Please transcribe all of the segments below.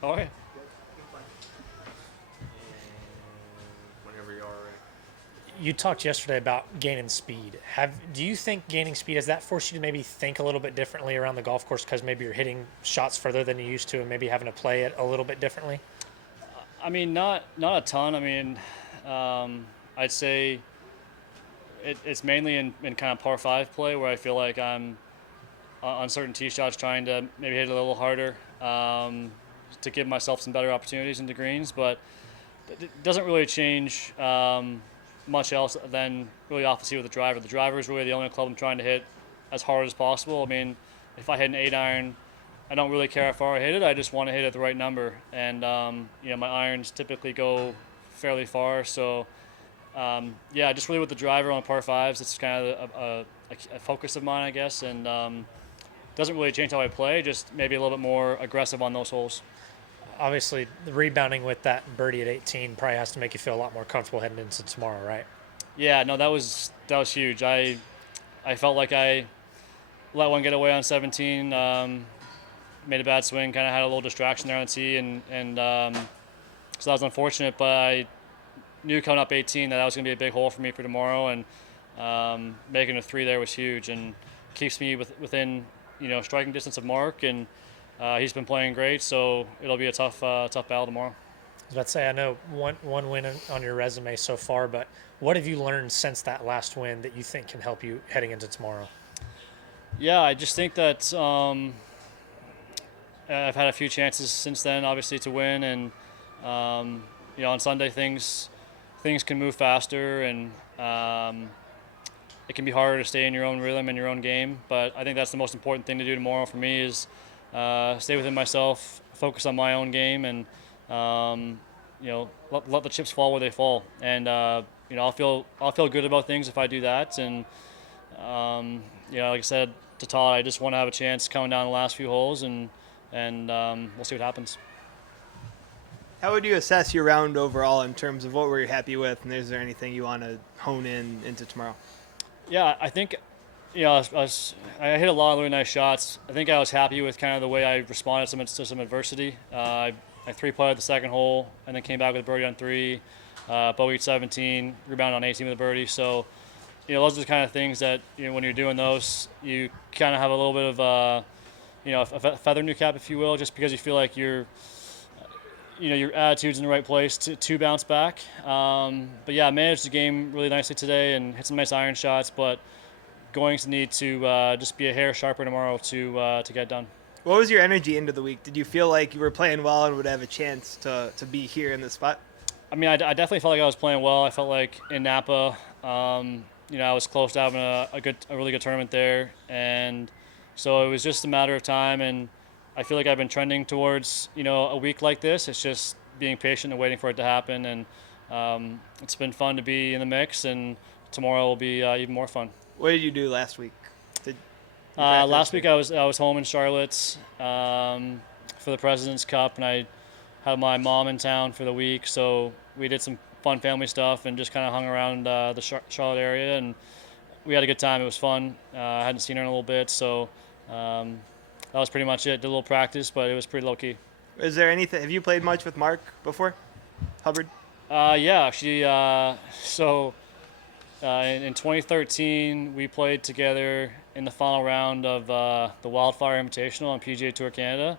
Oh, yeah. Whenever you are ready. You talked yesterday about gaining speed. Do you think gaining speed has that forced you to maybe think a little bit differently around the golf course because maybe you're hitting shots further than you used to and maybe having to play it a little bit differently? I mean, not a ton. I mean, I'd say it's mainly in kind of par five play where I feel like I'm on certain tee shots trying to maybe hit it a little harder to give myself some better opportunities into greens, but it doesn't really change much else than really off the tee with the driver. The driver is really the only club I'm trying to hit as hard as possible. I mean, if I hit an 8 iron, I don't really care how far I hit it. I just want to hit it the right number, and my irons typically go fairly far. So yeah, just really with the driver on par fives, it's kind of a focus of mine, I guess, and doesn't really change how I play. Just maybe a little bit more aggressive on those holes. Obviously, the rebounding with that birdie at 18 probably has to make you feel a lot more comfortable heading into tomorrow, right? Yeah, no, that was huge. I felt like I let one get away on 17. Made a bad swing, kind of had a little distraction there on the tee, and so that was unfortunate. But I knew coming up 18 that was going to be a big hole for me for tomorrow, and making a three there was huge and keeps me within striking distance of Mark, and he's been playing great, so it'll be a tough battle tomorrow. I was about to say, I know one win on your resume so far, but what have you learned since that last win that you think can help you heading into tomorrow? Yeah, I just think that I've had a few chances since then, obviously, to win, and on Sunday things can move faster, and it can be harder to stay in your own rhythm and your own game. But I think that's the most important thing to do tomorrow for me is stay within myself, focus on my own game, and let the chips fall where they fall. And I'll feel good about things if I do that. And like I said to Todd, I just want to have a chance coming down the last few holes, and we'll see what happens. How would you assess your round overall in terms of what were you happy with, and is there anything you want to hone in into tomorrow? Yeah, I think I hit a lot of really nice shots. I think I was happy with kind of the way I responded to some adversity. I three-putted the second hole and then came back with a birdie on three, bogeyed 17, rebounded on 18 with a birdie. So, those are the kind of things that when you're doing those, you kind of have a little bit of a feather in your cap, if you will, just because you feel like your attitude's in the right place to bounce back. But yeah, I managed the game really nicely today and hit some nice iron shots, but going to need to just be a hair sharper tomorrow to get done. What was your energy into the week? Did you feel like you were playing well and would have a chance to be here in this spot? I mean, I definitely felt like I was playing well. I felt like in Napa, I was close to having a really good tournament there, and so it was just a matter of time. And I feel like I've been trending towards a week like this. It's just being patient and waiting for it to happen, and it's been fun to be in the mix. And tomorrow will be even more fun. What did you do last week? Did you Last practice week or- I was home in Charlotte for the President's Cup, and I had my mom in town for the week, so we did some fun family stuff and just kind of hung around the Charlotte area, and we had a good time. It was fun. I hadn't seen her in a little bit, so that was pretty much it. Did a little practice, but it was pretty low key. Is there anything? Have you played much with Mark before, Hubbard? Yeah, actually, in 2013, we played together in the final round of the Wildfire Invitational on PGA Tour Canada,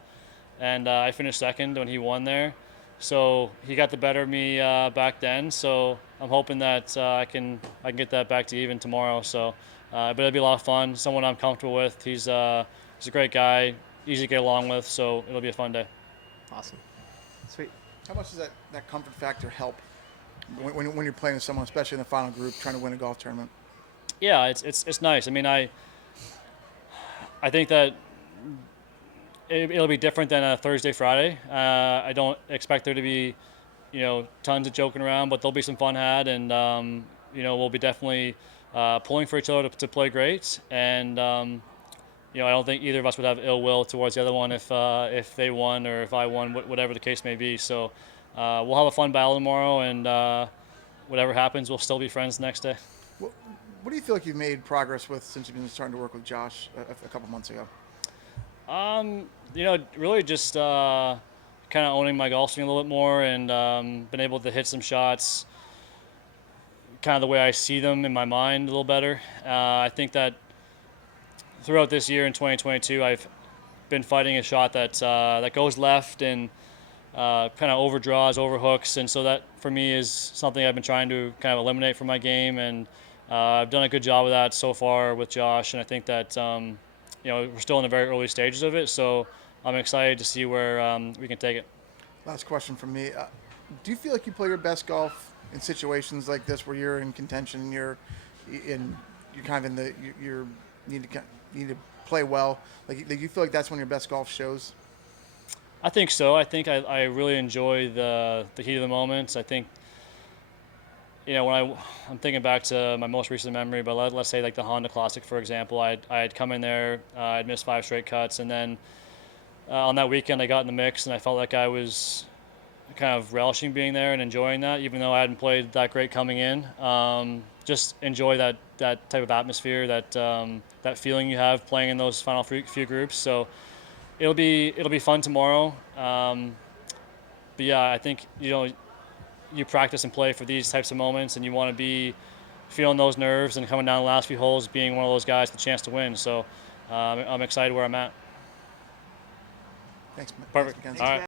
and I finished second when he won there. So he got the better of me back then. So I'm hoping that I can get that back to even tomorrow. So, but it'll be a lot of fun. Someone I'm comfortable with. He's a great guy, easy to get along with. So it'll be a fun day. Awesome. Sweet. How much does that comfort factor help when you're playing with someone, especially in the final group, trying to win a golf tournament? Yeah, it's nice. I mean, I think that it'll be different than a Thursday, Friday. I don't expect there to be, tons of joking around, but there'll be some fun had, and we'll be definitely pulling for each other to play great. And I don't think either of us would have ill will towards the other one if they won or if I won, whatever the case may be. So we'll have a fun battle tomorrow, and whatever happens, we'll still be friends the next day. What do you feel like you've made progress with since you've been starting to work with Josh a couple months ago? Really just kind of owning my golf swing a little bit more and been able to hit some shots kind of the way I see them in my mind a little better. I think that throughout this year in 2022, I've been fighting a shot that goes left and kind of overdraws, overhooks, and so that for me is something I've been trying to kind of eliminate from my game, and I've done a good job of that so far with Josh, and I think that we're still in the very early stages of it, so I'm excited to see where we can take it. Last question from me. Do you feel like you play your best golf in situations like this where you're in contention and you're kind of in the you need to play well? Like you feel like that's when your best golf shows? I think so. I think I really enjoy the heat of the moments. I think, when I'm thinking back to my most recent memory, but let's say like the Honda Classic, for example, I had come in there, I'd missed 5 straight cuts, and then on that weekend I got in the mix, and I felt like I was kind of relishing being there and enjoying that, even though I hadn't played that great coming in. Just enjoy that type of atmosphere, that feeling you have playing in those final few groups. So it'll be fun tomorrow. But yeah, I think you practice and play for these types of moments, and you want to be feeling those nerves and coming down the last few holes, being one of those guys with a chance to win. So I'm excited where I'm at. Thanks, Perfect. Mackenzie. All right.